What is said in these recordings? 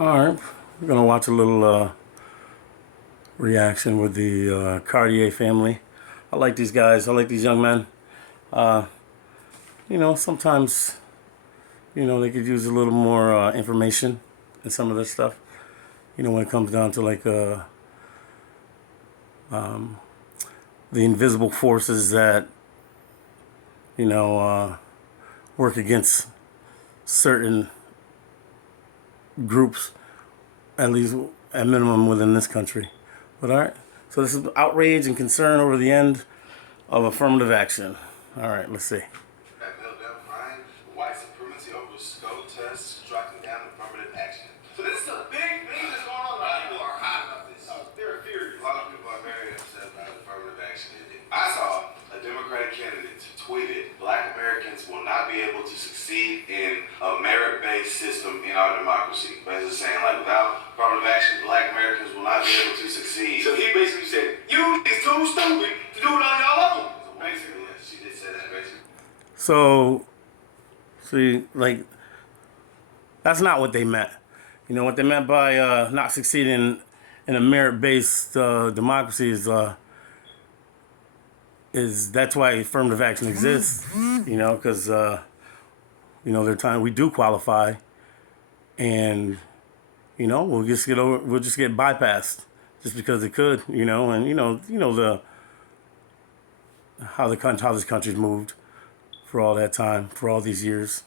Alright, we're gonna watch a little reaction with the Cartier family. I like these guys, I like these young men. Uh, Sometimes, they could use a little more information in some of this stuff. When it comes down to like the invisible forces that, you know, uh, work against certain groups, at least at minimum within this country. But alright, so this is outrage and concern over the end of affirmative action. Alright, let's see. White supremacy over skull tests, striking down affirmative action. So this is a big thing that's going on. People are hot about this. They're furious. A lot of people are very upset about affirmative action. I saw a Democratic candidate tweeted, "Black Americans will not be able to succeed in a merit-based system in our democracy." Basically saying, like, without affirmative action, Black Americans will not be able to succeed. So he basically said, "You is too stupid to do it on your level." Basically, yeah, she did say that. Basically. So, see, like, that's not what they meant. What they meant by not succeeding in a merit-based democracy is that's why affirmative action exists. Because there are times we do qualify, and we'll just get bypassed just because it could. And the how this country's moved for all that time, for all these years.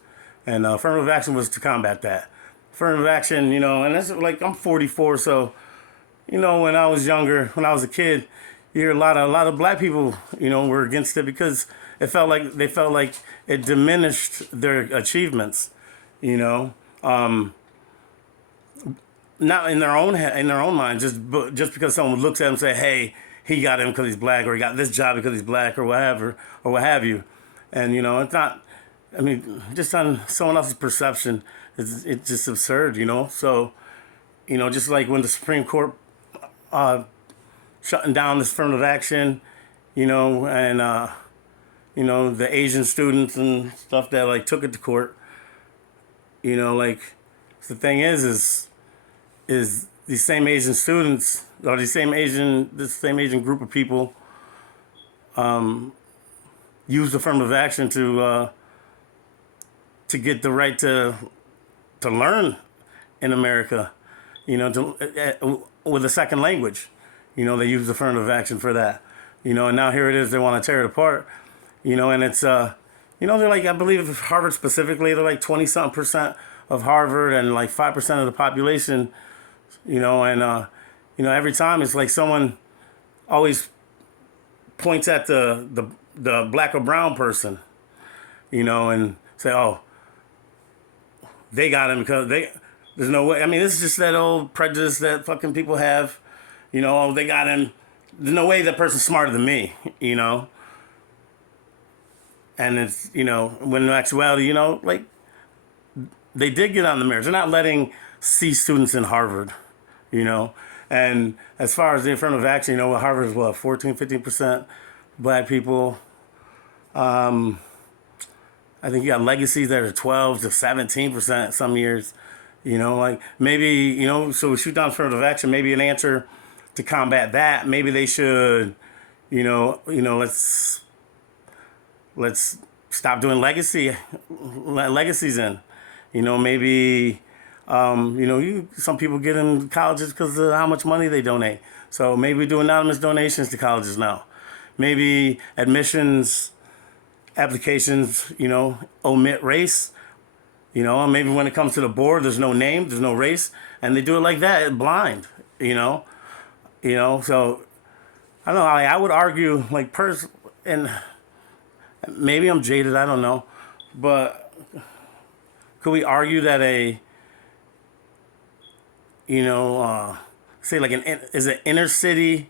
And affirmative action was to combat that. Affirmative action, and that's like, I'm 44, so, when I was younger, when I was a kid, you hear a lot of black people, were against it because they felt like it diminished their achievements, not in their own mind, just because someone looks at them and say, hey, he got him because he's black, or he got this job because he's black, or whatever, or what have you. And it's not. I mean, just on someone else's perception, it's just absurd, So, just like when the Supreme Court shutting down this affirmative action, and the Asian students and stuff that like took it to court, like the thing is these same Asian students or this same Asian group of people used affirmative action to get the right to learn in America, with a second language. They use affirmative action for that. And now here it is, they want to tear it apart. And it's they're like, I believe Harvard specifically, they're like 20-something% of Harvard and like 5% of the population. And every time it's like someone always points at the black or brown person, and say, oh, they got him because there's no way. I mean, this is just that old prejudice that fucking people have. Oh, they got him. There's no way that person's smarter than me, And it's, when in actuality, like, they did get on the merits. They're not letting C students in Harvard, And as far as the affirmative action, Harvard is what, 14-15% black people. I think you got legacies that are 12-17% some years. Like maybe, so we shoot down affirmative action, maybe an answer to combat that. Maybe they should, let's stop doing legacies in. Maybe some people get in colleges because of how much money they donate. So maybe we do anonymous donations to colleges now. Maybe admissions applications, omit race. Maybe when it comes to the board, there's no name, there's no race, and they do it like that, blind. So I don't know. I would argue, like, and maybe I'm jaded, I don't know, but could we argue that say like is an inner city,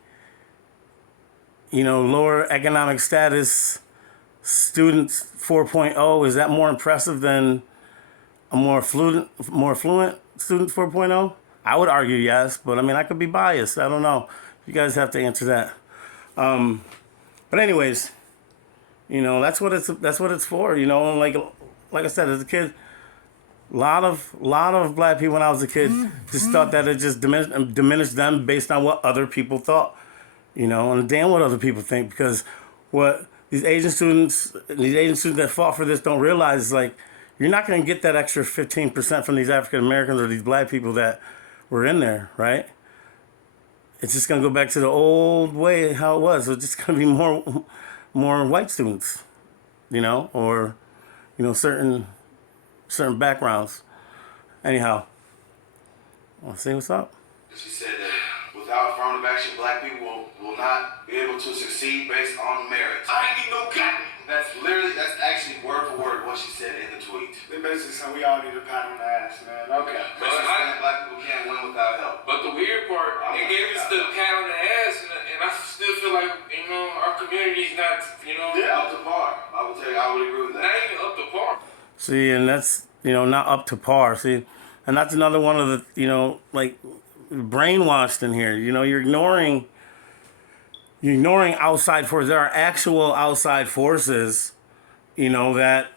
lower economic status students 4.0, is that more impressive than a more fluent student 4.0? I would argue yes, but I mean, I could be biased. I don't know. You guys have to answer that. But anyways, that's what it's for. Like I said, as a kid, Lot of black people when I was a kid just thought that it just diminished them based on what other people thought, and damn what other people think, because what these Asian students that fought for this don't realize is like you're not going to get that extra 15% from these African Americans or these black people that were in there, right? It's just going to go back to the old way how it was. It's just going to be more white students, or certain backgrounds. Anyhow, let's see what's up. She said that without affirmative action, black people will not be able to succeed based on merit. I ain't need no cotton. That's actually word for word what she said in the tweet. They basically said we all need a pat on the ass, man. Okay. But black people can't win without help. But the weird part, they gave us the pat on the ass, and I still feel like, our community's not, Yeah, up to par. I would tell you, I would agree with that. not even up to par. See, and that's not up to par. See, and that's another one of the like brainwashed in here. You're ignoring outside forces. There are actual outside forces, that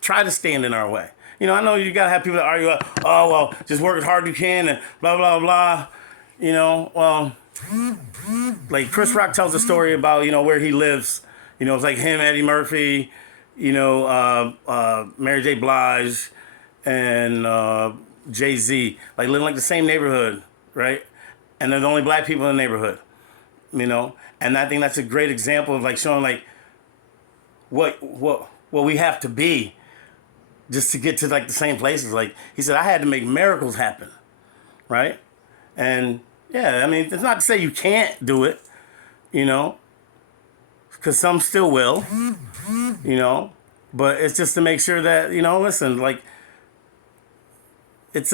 try to stand in our way. I know you gotta have people that argue, oh well, just work as hard as you can and blah blah blah. Well, like Chris Rock tells a story about where he lives. It's like him, Eddie Murphy, Mary J. Blige, and Jay-Z, like living like the same neighborhood, right? And they're the only black people in the neighborhood, And I think that's a great example of like showing like what we have to be just to get to like the same places. Like he said, I had to make miracles happen, right? And yeah, I mean, it's not to say you can't do it, because some still will, but it's just to make sure that, listen, like, it's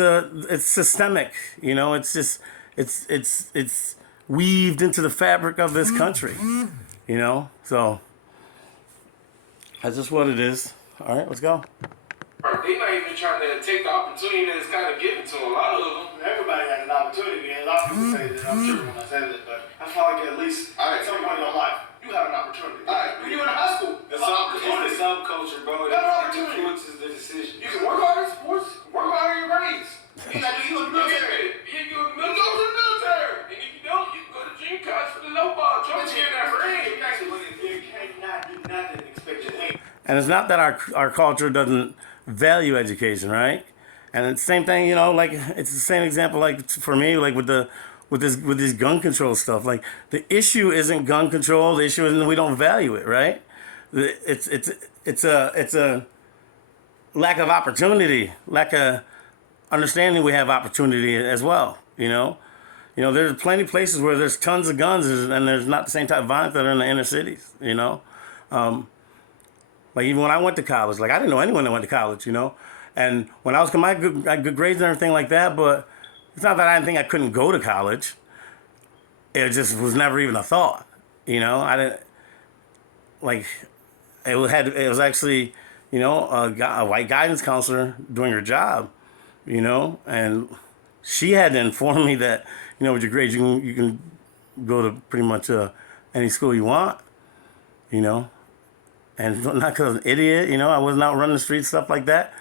systemic, it's just, it's weaved into the fabric of this country, so that's just what it is. All right, let's go. They're not even trying to take the opportunity that's kind of given to them. A lot of them. Everybody has an opportunity, and a lot of people say that. I'm sure when I say that, but I feel like at least at some point in your life, you have an opportunity. When you're in high school, It's the subculture, bro. You have an opportunity. Influences the decision. You can work hard in sports, work hard in your grades. You got to go to the military. You go to the military. And if you don't, you can go to junior college for the low ball. Jump in that ring. You cannot do nothing and expect to win. And it's not that our culture doesn't value education, right? And it's the same thing, like it's the same example, like for me, like with this gun control stuff. Like the issue isn't gun control. The issue isn't we don't value it, right? It's a lack of opportunity, lack of understanding. We have opportunity as well, There's plenty of places where there's tons of guns and there's not the same type of violence that are in the inner cities, Like even when I went to college, like I didn't know anyone that went to college, And when I was coming, I had good grades and everything like that, but it's not that I didn't think I couldn't go to college. It just was never even a thought, I didn't, like, it was actually, a white guidance counselor doing her job, and she had to inform me that, with your grades, you can go to pretty much any school you want, and not because I was an idiot, I wasn't out running the streets, stuff like that,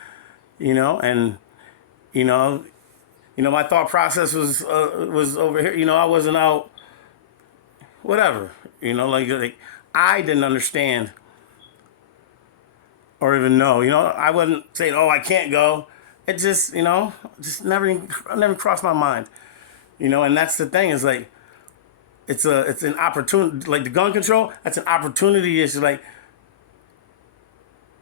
and, my thought process was over here, I wasn't out, whatever, like I didn't understand or even know, I wasn't saying, oh, I can't go. It just, just never crossed my mind, and that's the thing is like, it's an opportunity, like the gun control, that's an opportunity issue, like,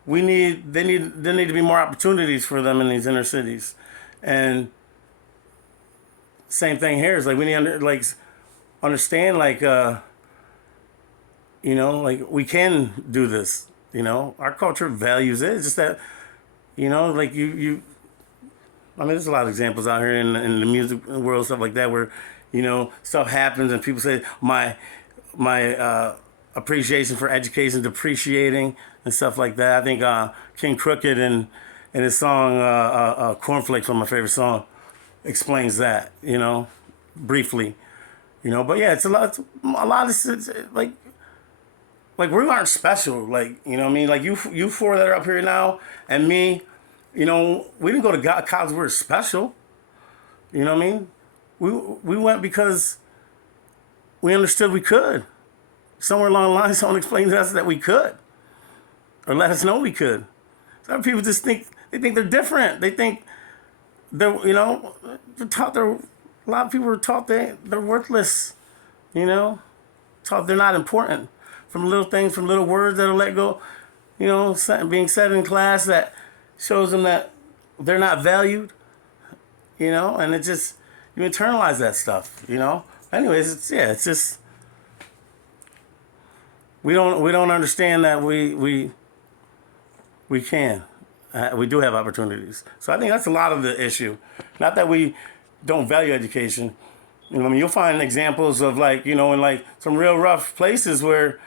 there need to be more opportunities for them in these inner cities, and same thing here is like we need to understand like like we can do this. Our culture values it. It's just that like you. I mean, there's a lot of examples out here in the music world, stuff like that, where stuff happens and people say my appreciation for education depreciating and stuff like that. I think King Crooked in his song Cornflakes, one of my favorite songs, explains that, briefly. But yeah, it's a lot of like like we aren't special. Like, you know what I mean? Like you four that are up here now and me, you know, we didn't go to college. We were special. You know what I mean? We went because we understood we could. Somewhere along the line, someone explained to us that we could, or let us know we could. Some people just think they're different. They think they're, you know, they're taught a lot of people are taught they're worthless. You know, taught they're not important. From little things, from little words that are let go, you know, being said in class that shows them that they're not valued. You know, and it just, you internalize that stuff. You know. Anyways, it's just we don't understand that we can. We do have opportunities. So I think that's a lot of the issue. Not that we don't value education. You know, I mean, you'll find examples of like, you know, in like some real rough places where,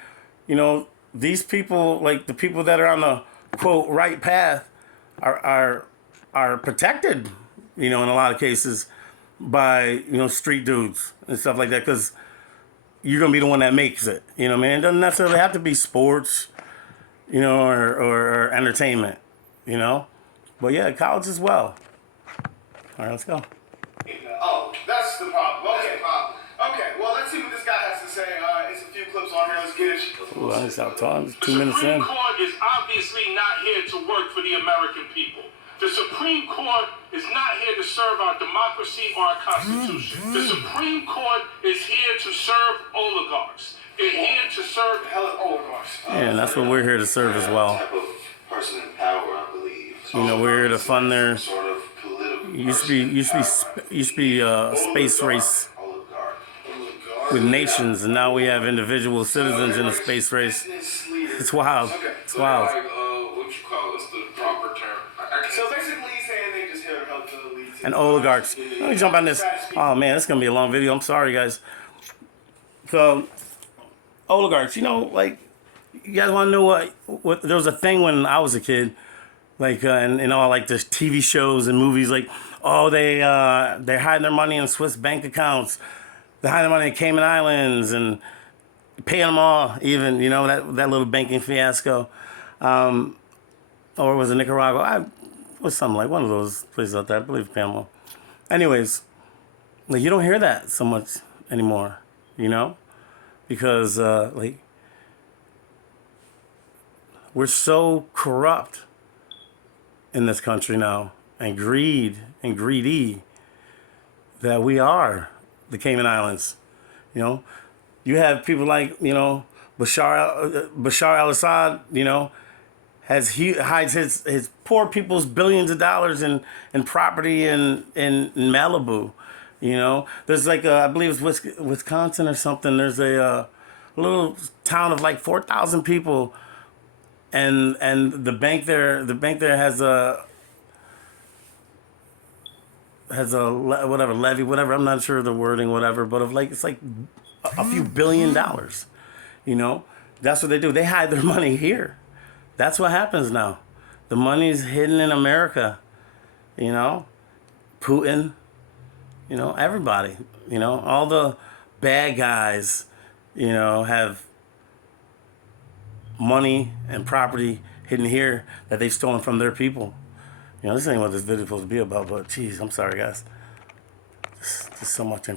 you know, these people, like the people that are on the quote right path, are protected, you know, in a lot of cases by, you know, street dudes and stuff like that, because you're gonna be the one that makes it. You know what I mean? It doesn't necessarily have to be sports, you know, or entertainment, you know. But yeah, college as well. All right, let's go. Oh, that's the problem. Okay, okay. Well, let's see what this guy has to say. It's a few clips on here. Let's get it. Ooh, I didn't stop talking. It's 2 The minutes in. Supreme Court is obviously not here to work for the American people. The Supreme Court is not here to serve our democracy or our Constitution. The Supreme Court is here to serve oligarchs. They're here to serve oligarchs. Yeah, and that's what we're here to serve as well. Type of person in power, I believe. You know, we're here to fund their. Sort of political. Used to be a space race Oligarch. with nations, and now we have individual citizens in a space race. It's wild. It's wild. Like, what you call it? The proper term. So basically, he's saying they just here to help the elites. And oligarchs. Let me jump on this. Oh man, it's gonna be a long video. I'm sorry, guys. So, oligarchs. You know, like, you guys want to know what? There was a thing when I was a kid, like, and all like the TV shows and movies, like, oh, they're hiding their money in Swiss bank accounts. They're hiding their money in Cayman Islands and paying them all. Even, you know, that little banking fiasco, or was it Nicaragua? Was something like one of those places out there. I believe Panama. Anyways, like, you don't hear that so much anymore, you know, because like, we're so corrupt in this country now, and greedy, that we are the Cayman Islands. You know, you have people like, you know, Bashar al-Assad, you know, hides his poor people's billions of dollars in property in Malibu. You know, there's like I believe it's Wisconsin or something. There's a little town of like 4,000 people, and the bank there has a whatever levy, whatever, I'm not sure of the wording, whatever, but of like, it's like a few $1 billion. You know, that's what they do. They hide their money here. That's what happens now. The money's hidden in America. You know, Putin, you know, everybody, you know, all the bad guys, you know, have money and property hidden here that they've stolen from their people. You know, this ain't what this video is supposed to be about, but geez, I'm sorry, guys. Just so much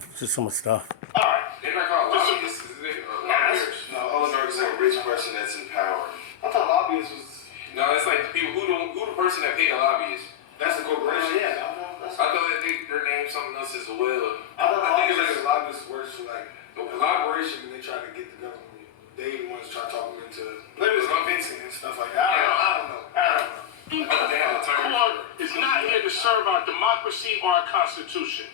stuff. All right. They're not called lobbyists, is it? Or lawyers? No, oligarch is a rich person that's in power. I thought lobbyists was. No, it's like the people who the person that paid the lobbyist. That's the corporation. I thought that their name something else as well. I think it's like a lobbyist works for like the collaboration, and they try to get the government. They the ones try to talk them into convincing and stuff like that. I don't know. The Court is not here to serve our democracy or our Constitution.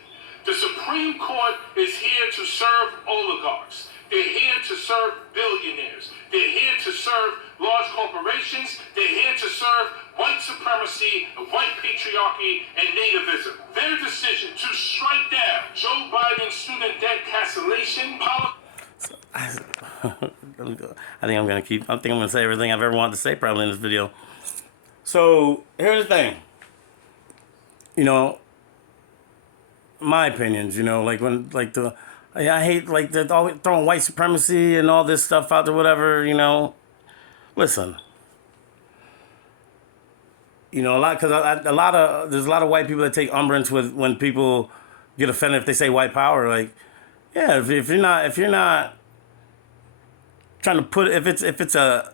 The Supreme Court is here to serve oligarchs. They're here to serve billionaires. They're here to serve large corporations. They're here to serve white supremacy, white patriarchy, and nativism. Their decision to strike down Joe Biden's student debt cancellation policy. I think I'm gonna say everything I've ever wanted to say probably in this video. So here's the thing. You know, my opinions, you know, like when, like I hate like they're always throwing white supremacy and all this stuff out there, whatever. Listen. A lot because there's a lot of white people that take umbrance with when people get offended if they say white power. Like, yeah, if you're not trying to put if it's a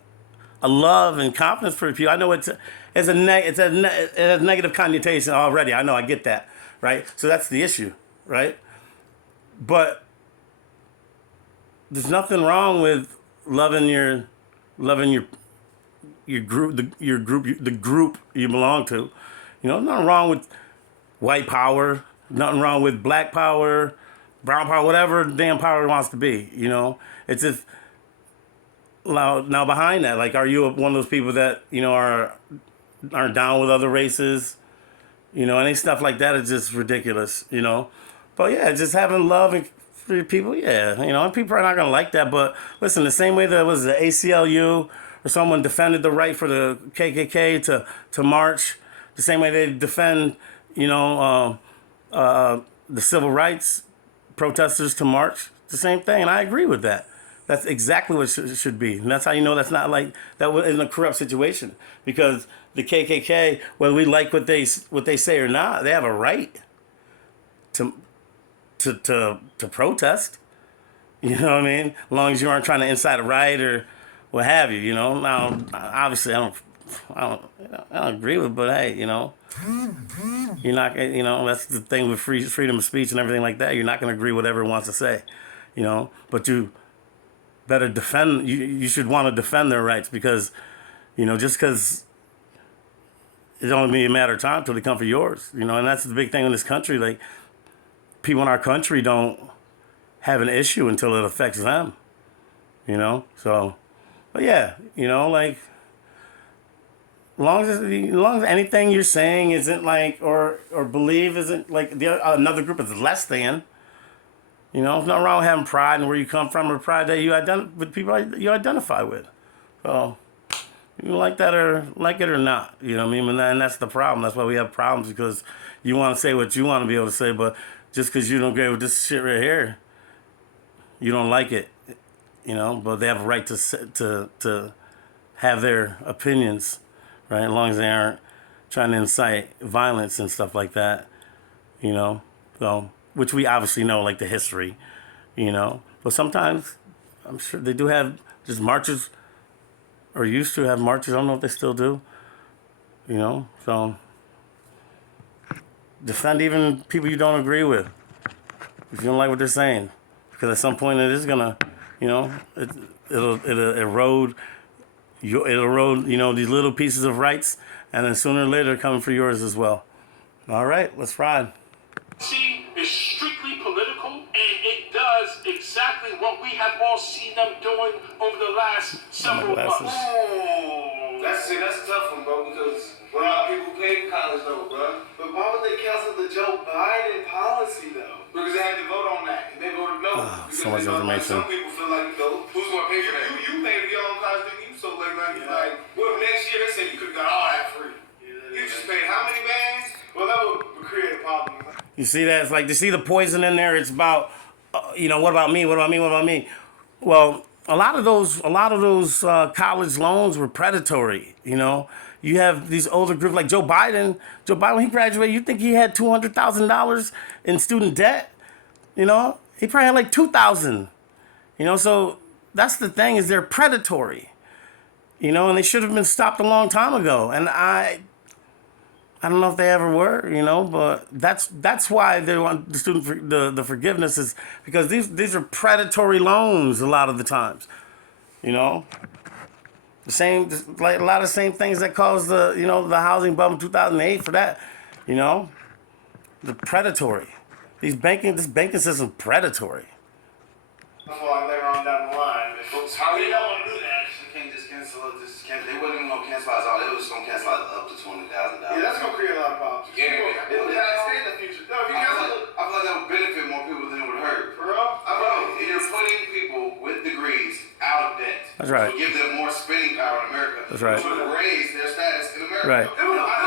love and confidence for people, I know it has a negative connotation already. I know, I get that, right? So that's the issue, right? But there's nothing wrong with loving your group, the group you belong to. Nothing wrong with white power, nothing wrong with black power, brown power, whatever damn power it wants to be. It's just now behind that. Like, are you one of those people that aren't down with other races? Any stuff like that is just ridiculous. But yeah, just having love for people. Yeah, and people are not gonna like that. But listen, the same way that was the ACLU or someone defended the right for the KKK to march, the same way they defend, the civil rights protesters to march, the same thing. And I agree with that. That's exactly what it should be. And that's how you know that's not like, that isn't a corrupt situation. Because the KKK, whether we like what they say or not, they have a right to protest. You know what I mean? As long as you aren't trying to incite a riot or what have you. Now obviously I don't agree with it, but hey, you're not, that's the thing with freedom of speech and everything like that. You're not going to agree with whatever it wants to say, but you better defend, you should want to defend their rights because, just because it's only be a matter of time until they come for yours, and that's the big thing in this country. Like, people in our country don't have an issue until it affects them, so, but yeah, like, as long as anything you're saying isn't like, or believe isn't like another group is less than, there's nothing wrong with having pride in where you come from or pride that with people you identify with. So, you like that or like it or not, you know what I mean? And that's the problem. That's why we have problems, because you want to say what you want to be able to say, but just because you don't agree with this shit right here, you don't like it, but they have a right to have their opinions, right? As long as they aren't trying to incite violence and stuff like that, so, which we obviously know, like the history, but sometimes I'm sure they do have just marches, or used to have marches. I don't know if they still do, so defend even people you don't agree with if you don't like what they're saying, because at some point it is gonna, it'll erode these little pieces of rights, and then sooner or later they're coming for yours as well. All right, let's ride. See, is strictly political, and it does exactly what we have all seen them doing over the last several months. That's a tough one, bro, because a lot of people pay college though, bro. But why would they cancel the Joe Biden policy though? Because they had to vote on that, and they voted no. So much information. Some people feel like, who's gonna pay for that? You pay for your own college degree, so like, what if next year they said you could have got all that free? You just paid how many bands? Well, that would create a problem. You see that? It's like, you see the poison in there. It's about, what about me? What about me? What about me? Well, a lot of those college loans were predatory. You have these older groups like Joe Biden. Joe Biden, when he graduated, you think he had $200,000 in student debt? He probably had like $2,000. So that's the thing, is they're predatory. And they should have been stopped a long time ago. And I don't know if they ever were, but that's why they want the forgiveness, is because these are predatory loans a lot of the times, the same, like a lot of the same things that caused the housing bubble in 2008 for that, the predatory. This banking system predatory. That's why later on down the line, how they don't want to do that, you can't just cancel it. They wasn't even gonna cancel us all. They was gonna cancel us up to $20,000. Yeah, that's gonna create a lot of problems. Yeah, it would stay in the future. No, if you cancel it, I feel like that would benefit more people than it would hurt. For real? I mean, you're putting people with degrees out of debt. That's right. To give them more spending power in America. That's right. Which would raise their status in America. Right. It would help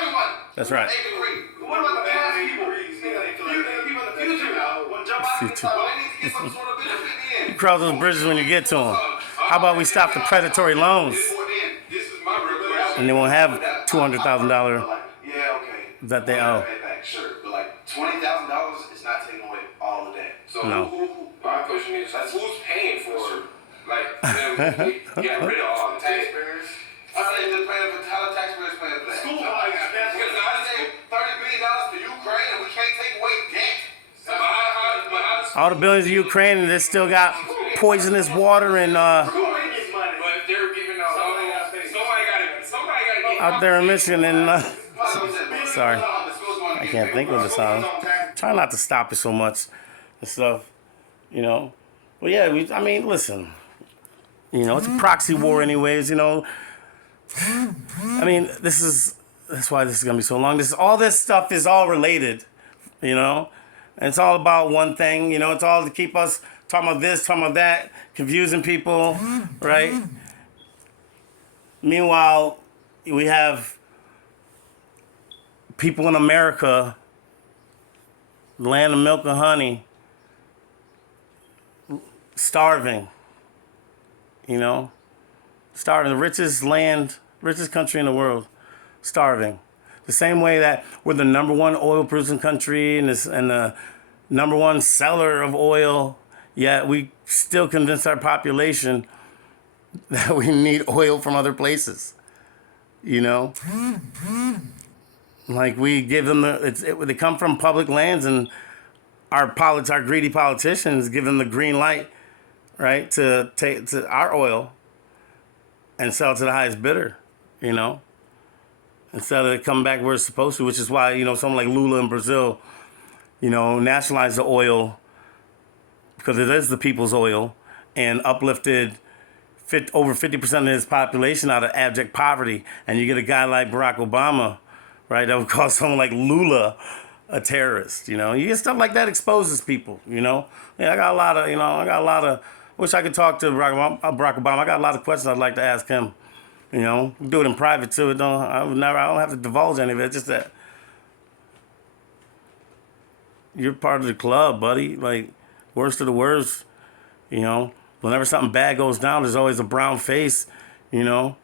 everyone. That's right. They agree. What about the past people? People in the future now, when future. Well, they need to get some sort of benefit in. Cross those bridges when you get to them. How about we stop the predatory loans? This is my real question. And they won't have $200,000 Yeah, okay. that they owe. Pay back, sure, but like $20,000 is not taking away all of that. So No. my question is, who's paying for like them getting rid of all the taxpayers? I say they're paying for how the taxpayers paying for that. School Because I say $30 billion to Ukraine and we can't take away debt. So how All the billions of Ukraine, and they still got poisonous water and but if they're giving out, somebody gotta get out there in Michigan. And sorry, I can't think of the song. Try not to stop it so much and stuff, you know. But yeah, I mean, listen, you know, it's a proxy war, anyways. You know, I mean, that's why this is gonna be so long. All this stuff is all related, you know. And it's all about one thing, you know. It's all to keep us talking about this, talking about that, confusing people, right? Meanwhile, we have people in America, the land of milk and honey, starving, you know, starving. The richest country in the world, starving. The same way that we're the number one oil producing country and the number one seller of oil, yet we still convince our population that we need oil from other places, you know? Like we give them they come from public lands, and our greedy politicians give them the green light, right, to take to our oil and sell it to the highest bidder, you know, instead of it coming back where it's supposed to, which is why, you know, someone like Lula in Brazil, you know, nationalized the oil because it is the people's oil and uplifted over 50% of his population out of abject poverty. And you get a guy like Barack Obama, right, that would call someone like Lula a terrorist, you know. You get stuff like that exposes people, you know. Yeah, I got a lot of, wish I could talk to Barack Obama. I got a lot of questions I'd like to ask him, you know. Do it in private too. I don't have to divulge any of it. It's just that you're part of the club, buddy. Like, worst of the worst, you know. Whenever something bad goes down, there's always a brown face, you know,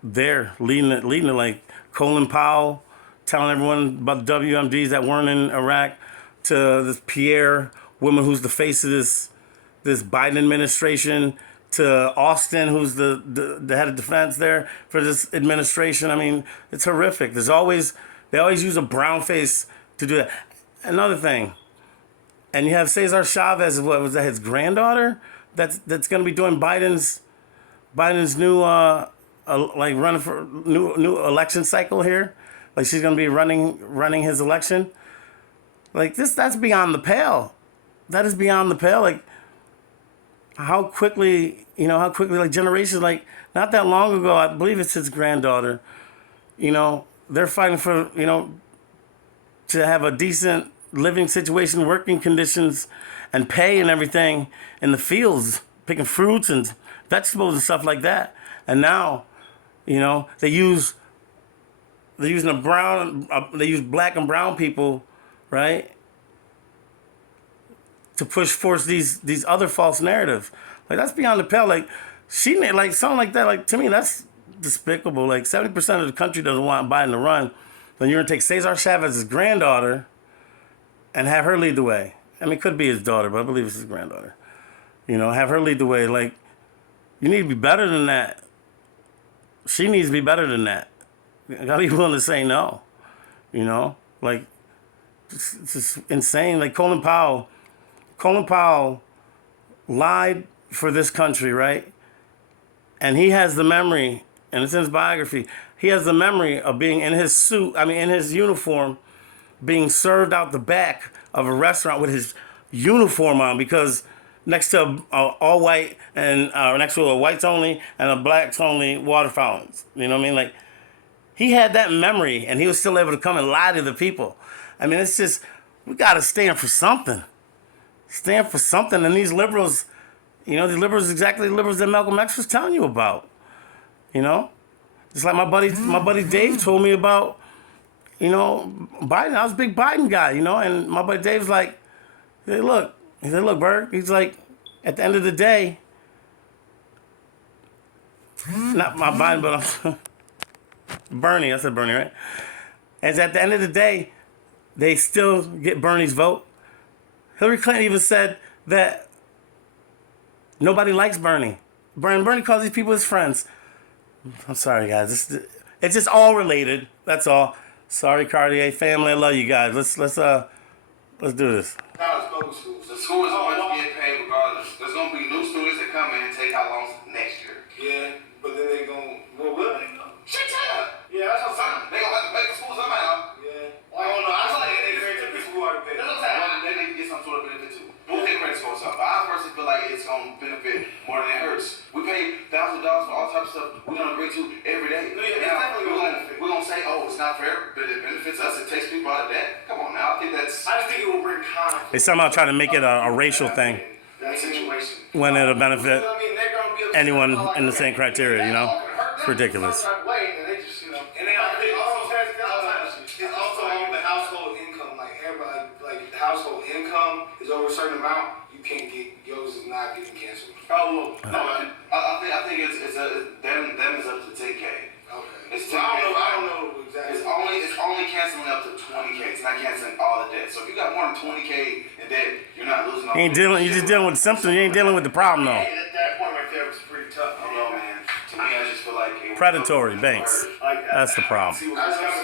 there leading it like Colin Powell telling everyone about the WMDs that weren't in Iraq, to this Pierre woman who's the face of this Biden administration, to Austin, who's the head of defense there for this administration. I mean, it's horrific. They always use a brown face to do that. Another thing, and you have Cesar Chavez, what was that, his granddaughter, that's going to be doing Biden's new like running for new election cycle here. Like, she's going to be running his election. Like, that's beyond the pale. That is beyond the pale. Like, how quickly, like generations, like not that long ago, I believe it's his granddaughter, you know, they're fighting for, you know, to have a decent living situation, working conditions, and pay and everything in the fields, picking fruits and vegetables and stuff like that. And now, you know, they use black and brown people, right, to push forth these other false narratives. Like, that's beyond the pale. Like, like something like that. Like, to me, that's despicable. Like, 70% of the country doesn't want Biden to run. Then you're gonna take Cesar Chavez's granddaughter and have her lead the way. I mean, it could be his daughter, but I believe it's his granddaughter. You know, have her lead the way. Like, you need to be better than that. She needs to be better than that. You gotta be willing to say no. You know, like, it's just insane. Like, Colin Powell lied for this country, right? And he has the memory, and it's in his biography, he has the memory of being in his suit, in his uniform, being served out the back of a restaurant with his uniform on, because next to all white and next to a whites only and a blacks only water fountains. You know what I mean? Like, he had that memory, and he was still able to come and lie to the people. I mean, it's just, we got to stand for something. Stand for something. And these liberals, you know, exactly the liberals that Malcolm X was telling you about. You know? Just like my buddy Dave told me about, you know, Biden. I was a big Biden guy, you know, and my buddy Dave's like, He said, look, Berg. He's like, at the end of the day, not my Biden, but Bernie. I said Bernie, right? As at the end of the day, they still get Bernie's vote. Hillary Clinton even said that nobody likes Bernie. Bernie calls these people his friends. I'm sorry, guys. It's just all related. That's all. Sorry, Cartier family. I love you guys. Let's do this. College public schools. The school is going to get paid regardless. There's going to be new students that come in and take how long next year. Yeah, but then they going to, well, will they go? Shit, yeah, that's what I'm saying. They going to have to pay the school somehow. Yeah. I don't know. I feel like they school already paid. That's what I'm saying. They need to get some sort of benefit too. We'll take credit score or something. But I personally feel like it's going to benefit more than it hurts. We pay $1,000 for all types of stuff we're going to agree to every day. Yeah, we're going to say, oh, it's not fair, but it benefits us. It takes people out of debt. Come on now. I just think it will bring conflict. They somehow try to make it a racial thing That situation. when it'll benefit anyone in the same criteria, you know? It's ridiculous. It's also on the household income. Like everybody, like the household income is over a certain amount. You can't get yours is not getting canceled. Oh, no, I think it's them is up to 10K. Okay. It's 10K. I don't know exactly. It's only canceling up to 20K. It's not canceling all the debt. So if you got more than 20K in debt, you're not losing all. You're just dealing with symptoms. You ain't dealing with the problem though. At that point right there was pretty tough. I don't know, man. To me, I just feel like Predatory banks. That's the problem. I just got